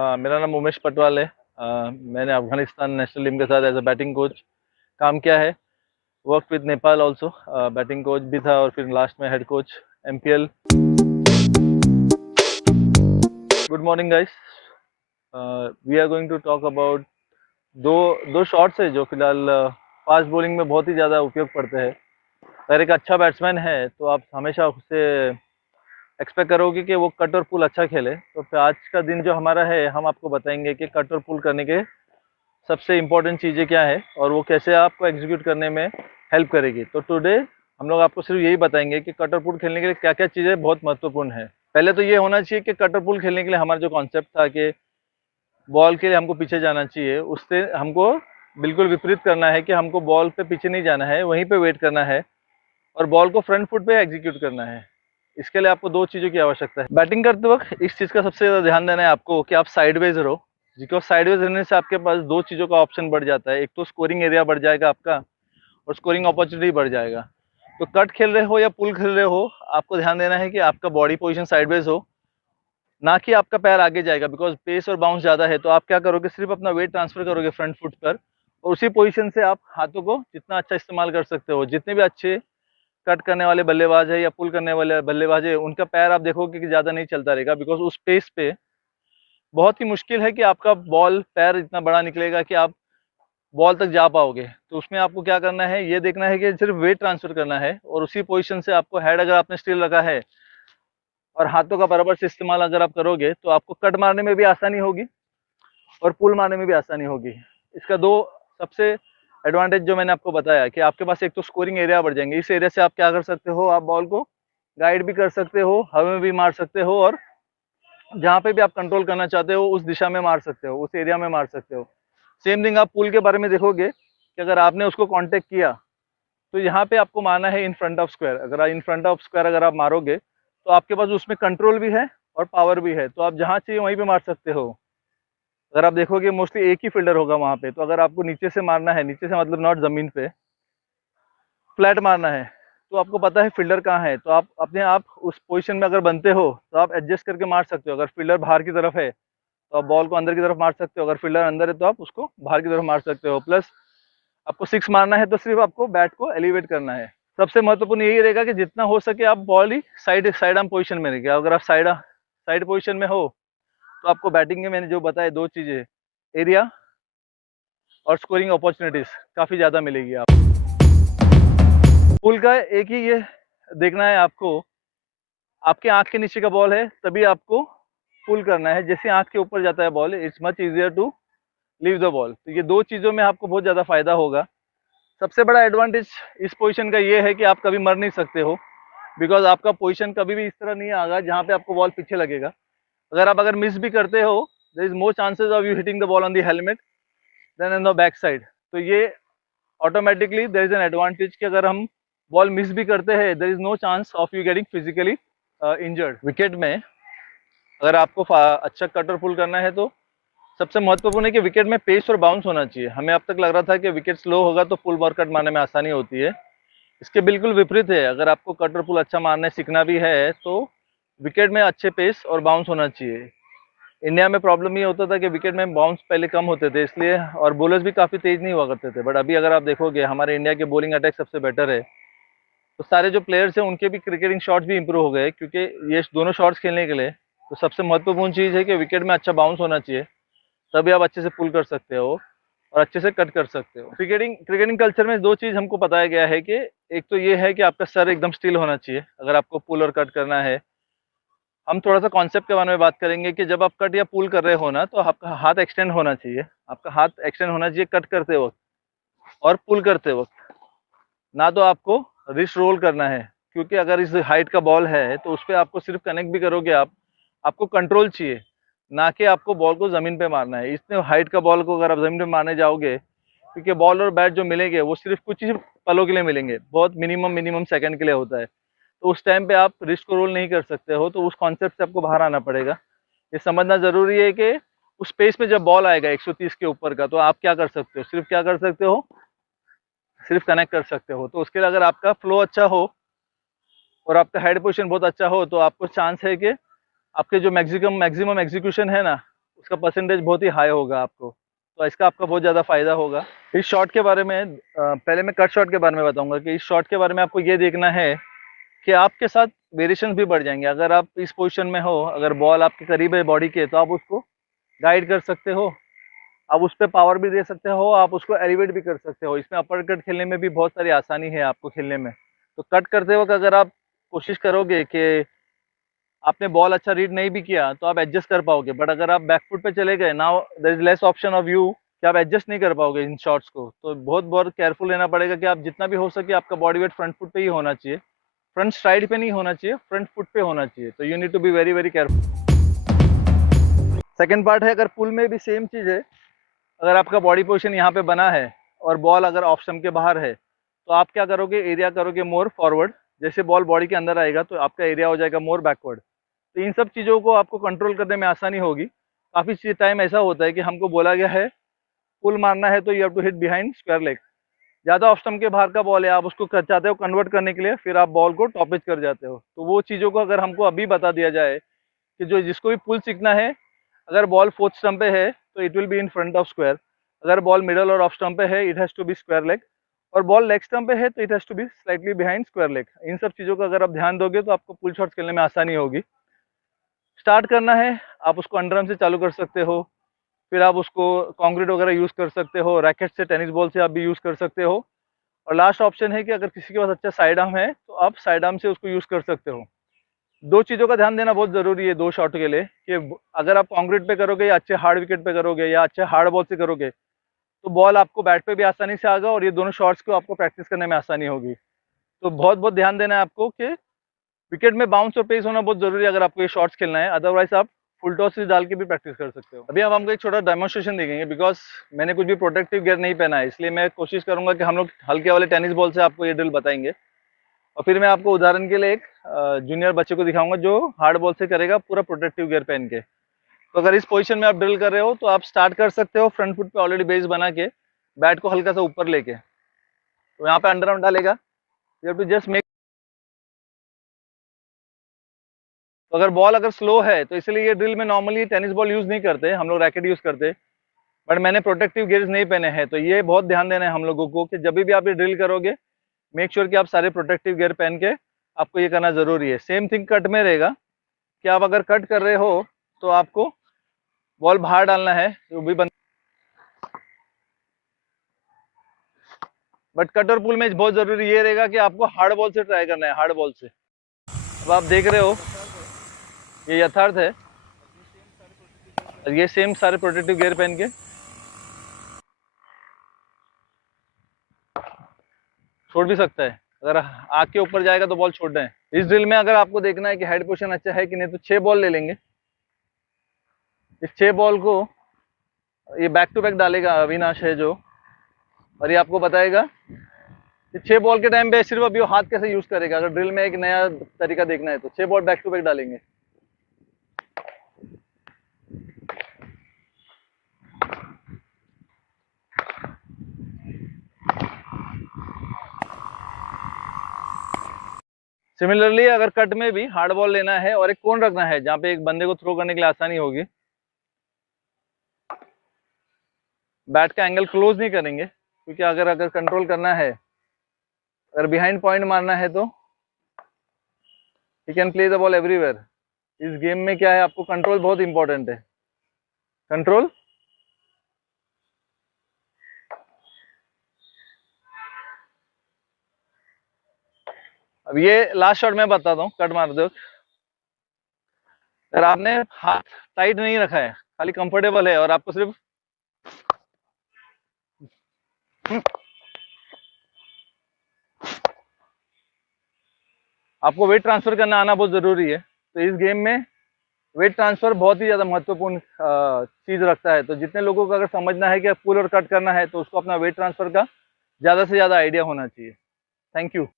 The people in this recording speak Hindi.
मेरा नाम उमेश पटवाल है। मैंने अफगानिस्तान नेशनल टीम के साथ एज अ बैटिंग कोच काम किया है। Work with Nepal also, batting coach भी था और फिर लास्ट में head coach MPL. Good morning guys. We are going to talk about दो दो शॉट्स है जो फिलहाल फास्ट बॉलिंग में बहुत ही ज़्यादा उपयोग पड़ते हैं। अगर एक अच्छा बैट्समैन है तो आप हमेशा उससे एक्सपेक्ट करोगे कि वो कट और पुल अच्छा खेले। तो फिर आज का दिन जो हमारा है, हम आपको बताएंगे कि कट और पुल करने के सबसे इम्पोर्टेंट चीज़ें क्या है और वो कैसे आपको एग्जीक्यूट करने में हेल्प करेगी। तो टुडे हम लोग आपको सिर्फ यही बताएंगे कि कटर पुल खेलने के लिए क्या क्या चीज़ें बहुत महत्वपूर्ण है। पहले तो ये होना चाहिए कि कटर पुल खेलने के लिए हमारा जो कॉन्सेप्ट था कि बॉल के लिए हमको पीछे जाना चाहिए, उससे हमको बिल्कुल विपरीत करना है कि हमको बॉल पे पीछे नहीं जाना है, वहीं पे वेट करना है और बॉल को फ्रंट फुट पे एग्जीक्यूट करना है। इसके लिए आपको दो चीज़ों की आवश्यकता है। बैटिंग करते वक्त इस चीज़ का सबसे ज़्यादा ध्यान देना है आपको कि आप साइडवेज रहो, बिकॉज साइडवेज रहने से आपके पास दो चीज़ों का ऑप्शन बढ़ जाता है। एक तो स्कोरिंग एरिया बढ़ जाएगा आपका और स्कोरिंग अपॉर्चुनिटी बढ़ जाएगा। तो कट खेल रहे हो या पुल खेल रहे हो, आपको ध्यान देना है कि आपका बॉडी पोजीशन साइडवेज हो, ना कि आपका पैर आगे जाएगा। बिकॉज पेस और बाउंस ज़्यादा है तो आप क्या करोगे, सिर्फ अपना वेट ट्रांसफर करोगे फ्रंट फुट पर और उसी पोजीशन से आप हाथों को जितना अच्छा इस्तेमाल कर सकते हो। जितने भी अच्छे कट करने वाले बल्लेबाज है या पुल करने वाले बल्लेबाज है, उनका पैर आप देखोगे कि ज़्यादा नहीं चलता रहेगा। बिकॉज उस पेस पे बहुत ही मुश्किल है कि आपका बॉल पैर इतना बड़ा निकलेगा कि आप बॉल तक जा पाओगे। तो उसमें आपको क्या करना है, ये देखना है कि सिर्फ वेट ट्रांसफर करना है और उसी पोजीशन से आपको हेड अगर आपने स्टिल रखा है और हाथों का बराबर से इस्तेमाल अगर आप करोगे तो आपको कट मारने में भी आसानी होगी और पुल मारने में भी आसानी होगी। इसका दो सबसे एडवांटेज जो मैंने आपको बताया कि आपके पास एक तो स्कोरिंग एरिया बढ़ जाएंगे। इस एरिया से आप क्या कर सकते हो, आप बॉल को गाइड भी कर सकते हो, हवा में भी मार सकते हो और जहाँ पे भी आप कंट्रोल करना चाहते हो उस दिशा में मार सकते हो, उस एरिया में मार सकते हो। सेम थिंग आप पुल के बारे में देखोगे कि अगर आपने उसको कांटेक्ट किया तो यहाँ पे आपको मारना है इन फ्रंट ऑफ स्क्वायर। अगर इन फ्रंट ऑफ स्क्वायर अगर आप मारोगे तो आपके पास उसमें कंट्रोल भी है और पावर भी है, तो आप जहाँ चाहिए वहीं पे मार सकते हो। अगर आप देखोगे मोस्टली एक ही फील्डर होगा वहाँ पे, तो अगर आपको नीचे से मारना है, नीचे से मतलब नॉट जमीन पे, फ्लैट मारना है, तो आपको पता है फील्डर कहाँ है, तो आप अपने आप उस पोजीशन में अगर बनते हो तो आप एडजस्ट करके मार सकते हो। अगर फील्डर बाहर की तरफ है तो आप बॉल को अंदर की तरफ मार सकते हो, अगर फील्डर अंदर है तो आप उसको बाहर की तरफ मार सकते हो। प्लस आपको सिक्स मारना है तो सिर्फ आपको बैट को एलिवेट करना है। सबसे महत्वपूर्ण यही रहेगा कि जितना हो सके आप बॉल ही साइड साइड आर्म पोजीशन में रहिए। अगर आप साइड पोजीशन में हो तो आपको बैटिंग में मैंने जो बताया दो चीज़ें, एरिया और स्कोरिंग अपॉर्चुनिटीज काफ़ी ज़्यादा मिलेगी। आप पुल का एक ही ये देखना है आपको, आपके आँख के नीचे का बॉल है तभी आपको पुल करना है। जैसे आँख के ऊपर जाता है ball, it's much easier to leave the ball. तो ये दो चीज़ों में आपको बहुत ज़्यादा फायदा होगा। सबसे बड़ा एडवांटेज इस पोजीशन का ये है कि आप कभी मर नहीं सकते हो, बिकॉज आपका पोजीशन कभी भी इस तरह नहीं आएगा जहाँ पे आपको बॉल पीछे लगेगा। अगर मिस भी करते हो, there is more chances of you hitting the ball on the helmet then on the back side. तो ये automatically there is an advantage कि अगर हम बॉल मिस भी करते हैं, there is no chance of you getting physically injured. Wicket में अगर आपको अच्छा कट और पुल करना है तो सबसे महत्वपूर्ण है कि विकेट में पेस और बाउंस होना चाहिए। हमें अब तक लग रहा था कि विकेट स्लो होगा तो पुल और कट मारने में आसानी होती है, इसके बिल्कुल विपरीत है। अगर आपको कट और पुल अच्छा मारने सीखना भी है तो विकेट में अच्छे पेस और बाउंस होना चाहिए। इंडिया में प्रॉब्लम ये होता था कि विकेट में बाउंस पहले कम होते थे, इसलिए और बॉलर्स भी काफ़ी तेज नहीं हुआ करते थे। बट अभी अगर आप देखोगे हमारे इंडिया के बॉलिंग अटैक सबसे बेटर है, तो सारे जो प्लेयर्स हैं उनके भी क्रिकेटिंग शॉट्स भी इंप्रूव हो गए, क्योंकि ये दोनों शॉट्स खेलने के लिए तो सबसे महत्वपूर्ण चीज़ है कि विकेट में अच्छा बाउंस होना चाहिए, तभी आप अच्छे से पुल कर सकते हो और अच्छे से कट कर सकते हो। क्रिकेटिंग कल्चर में दो चीज़ हमको बताया गया है कि एक तो ये है कि आपका सर एकदम स्टिल होना चाहिए अगर आपको पुल और कट करना है। हम थोड़ा सा कॉन्सेप्ट के बारे में बात करेंगे कि जब आप कट या पुल कर रहे हो ना, तो आपका हाथ एक्सटेंड होना चाहिए। आपका हाथ एक्सटेंड होना चाहिए कट करते वक्त और पुल करते वक्त, ना तो आपको रिस्ट रोल करना है। क्योंकि अगर इस हाइट का बॉल है तो उस पर आपको सिर्फ कनेक्ट भी करोगे आप, आपको कंट्रोल चाहिए, ना कि आपको बॉल को ज़मीन पे मारना है। इतने हाइट का बॉल को अगर आप ज़मीन पे मारने जाओगे, क्योंकि बॉल और बैट जो मिलेंगे वो सिर्फ कुछ ही पलों के लिए मिलेंगे, बहुत मिनिमम सेकंड के लिए होता है। तो उस टाइम पे आप रिस्ट को रोल नहीं कर सकते हो, तो उस कॉन्सेप्ट से आपको बाहर आना पड़ेगा। ये समझना ज़रूरी है कि उस पेस में जब बॉल आएगा 130 के ऊपर का, तो आप क्या कर सकते हो, सिर्फ क्या कर सकते हो, सिर्फ कनेक्ट कर सकते हो। तो उसके लिए अगर आपका फ्लो अच्छा हो और आपका हेड पोजीशन बहुत अच्छा हो, तो आपको चांस है कि आपके जो मैक्सिमम एग्जीक्यूशन है ना, इसका परसेंटेज बहुत ही हाई होगा आपको, तो इसका आपका बहुत ज़्यादा फ़ायदा होगा। इस शॉट के बारे में पहले मैं कट शॉट के बारे में बताऊंगा कि इस शॉट के बारे में आपको ये देखना है कि आपके साथ वेरिएशंस भी बढ़ जाएंगे। अगर आप इस पोजीशन में हो, अगर बॉल आपके करीब है बॉडी के, तो आप उसको गाइड कर सकते हो, आप उस पर पावर भी दे सकते हो, आप उसको एलिवेट भी कर सकते हो। इसमें अपर कट खेलने में भी बहुत सारी आसानी है आपको खेलने में। तो कट करते वक्त अगर आप कोशिश करोगे कि आपने बॉल अच्छा रीड नहीं भी किया तो आप एडजस्ट कर पाओगे, बट अगर आप बैक फुट पे चले गए, now there is less option of you कि आप एडजस्ट नहीं कर पाओगे इन शॉट्स को। तो बहुत बहुत केयरफुल रहना पड़ेगा कि आप जितना भी हो सके आपका बॉडी वेट फ्रंट फुट पे ही होना चाहिए, फ्रंट स्ट्राइड पे नहीं होना चाहिए, फ्रंट फुट पे होना चाहिए। तो you need to be very very careful. Second part है, अगर पुल में भी सेम चीज़ है। अगर आपका बॉडी पोजीशन यहाँ पे बना है और बॉल अगर ऑफ स्टंप के बाहर है, तो आप क्या करोगे, एरिया करोगे मोर फॉरवर्ड। जैसे बॉल बॉडी के अंदर आएगा तो आपका एरिया हो जाएगा मोर बैकवर्ड। तो इन सब चीज़ों को आपको कंट्रोल करने में आसानी होगी। काफ़ी टाइम ऐसा होता है कि हमको बोला गया है पुल मारना है तो you have to hit behind square leg. ज़्यादा ऑफ स्टंप के बाहर का बॉल है, आप उसको चाहते हो कन्वर्ट करने के लिए, फिर आप बॉल को टॉप पिच कर जाते हो। तो वो चीज़ों को अगर हमको अभी बता दिया जाए कि जो जिसको भी पुल सीखना है, अगर बॉल फोर्थ स्टंप पे है तो it will be in front of square, अगर बॉल मिडल और ऑफ स्टंप पे है it has to be square leg, और बॉल लेग स्टंप पे है तो it has to be slightly behind square leg. इन सब चीज़ों का अगर आप ध्यान दोगे तो आपको पुल शॉट्स खेलने में आसानी होगी। स्टार्ट करना है, आप उसको अंडरआर्म से चालू कर सकते हो, फिर आप उसको कंक्रीट वगैरह यूज़ कर सकते हो, रैकेट से, टेनिस बॉल से आप भी यूज़ कर सकते हो। और लास्ट ऑप्शन है कि अगर किसी के पास अच्छा साइड आर्म है तो आप साइड आर्म से उसको यूज़ कर सकते हो। दो चीज़ों का ध्यान देना बहुत ज़रूरी है दो शॉट के लिए, कि अगर आप कंक्रीट पे करोगे या अच्छे हार्ड विकेट पे करोगे या अच्छे हार्ड बॉल से करोगे, तो बॉल आपको बैट पे भी आसानी से आएगा और ये दोनों शॉट्स को आपको प्रैक्टिस करने में आसानी होगी। तो बहुत बहुत ध्यान देना है आपको कि विकेट में बाउंस और पेस होना बहुत ज़रूरी है अगर आपको ये शॉट्स खेलना है, अदरवाइज आप फुल टॉस से डाल के भी प्रैक्टिस कर सकते हो। अभी हम हमको एक छोटा डेमोन्स्ट्रेशन देखेंगे, बिकॉज मैंने कुछ भी प्रोटेक्टिव गियर नहीं पहना है, इसलिए मैं कोशिश करूंगा कि हम लोग हल्के वाले टेनिस बॉल से आपको ये ड्रिल बताएंगे। और फिर मैं आपको उदाहरण के लिए एक जूनियर बच्चे को दिखाऊंगा जो हार्ड बॉल से करेगा पूरा प्रोटेक्टिव गियर पहन के। तो अगर इस पोजीशन में आप ड्रिल कर रहे हो तो आप स्टार्ट कर सकते हो फ्रंट फुट पे ऑलरेडी बेस बना के, बैट को हल्का सा ऊपर लेके। तो यहाँ पे अंडर आर्म डालेगा, you have to just make. तो अगर बॉल अगर स्लो है तो इसलिए ये ड्रिल में नॉर्मली टेनिस बॉल यूज़ नहीं करते, हम लोग रैकेट यूज़ करते, बट मैंने प्रोटेक्टिव गियर्स नहीं पहने हैं। तो ये बहुत ध्यान देना है हम लोगों को कि जब भी आप ये ड्रिल करोगे, मेक श्योर कि आप सारे प्रोटेक्टिव गियर पहन के आपको ये करना ज़रूरी है। सेम थिंग कट में रहेगा कि आप अगर कट कर रहे हो तो आपको बॉल बाहर डालना है, वो भी बंद। बट कट और पुल में बहुत ज़रूरी ये रहेगा कि आपको हार्ड बॉल से ट्राई करना है, हार्ड बॉल से। अब आप देख रहे हो ये यथार्थ है, और ये सेम सारे प्रोटेक्टिव गियर पहन के छोड़ भी सकता है। अगर आग के ऊपर जाएगा तो बॉल छोड़ना है। इस ड्रिल में अगर आपको देखना है कि हेड पोजीशन अच्छा है कि नहीं, तो 6 बॉल ले लेंगे। इस 6 बॉल को ये बैक टू बैक डालेगा अविनाश है जो, और ये आपको बताएगा कि 6 बॉल के टाइम पे सिर्फ अभी वो हाथ कैसे यूज करेगा। अगर ड्रिल में एक नया तरीका देखना है तो 6 बॉल बैक टू बैक डालेंगे। सिमिलरली अगर कट में भी हार्ड बॉल लेना है और एक कोन रखना है जहाँ पे एक बंदे को थ्रो करने के लिए आसानी होगी, बैट का एंगल क्लोज नहीं करेंगे, क्योंकि अगर अगर कंट्रोल करना है, अगर बिहाइंड पॉइंट मारना है तो you can play the ball everywhere. इस गेम में क्या है, आपको कंट्रोल बहुत इंपॉर्टेंट है। कंट्रोल। अब ये लास्ट शॉट मैं बताता हूँ कट मारते हो। अगर आपने हाथ टाइट नहीं रखा है, खाली कंफर्टेबल है और आपको सिर्फ आपको वेट ट्रांसफर करना आना बहुत जरूरी है। तो इस गेम में वेट ट्रांसफर बहुत ही ज़्यादा महत्वपूर्ण चीज़ रखता है। तो जितने लोगों को अगर समझना है कि पुल और कट करना है तो उसको अपना वेट ट्रांसफर का ज़्यादा से ज़्यादा आइडिया होना चाहिए। Thank you.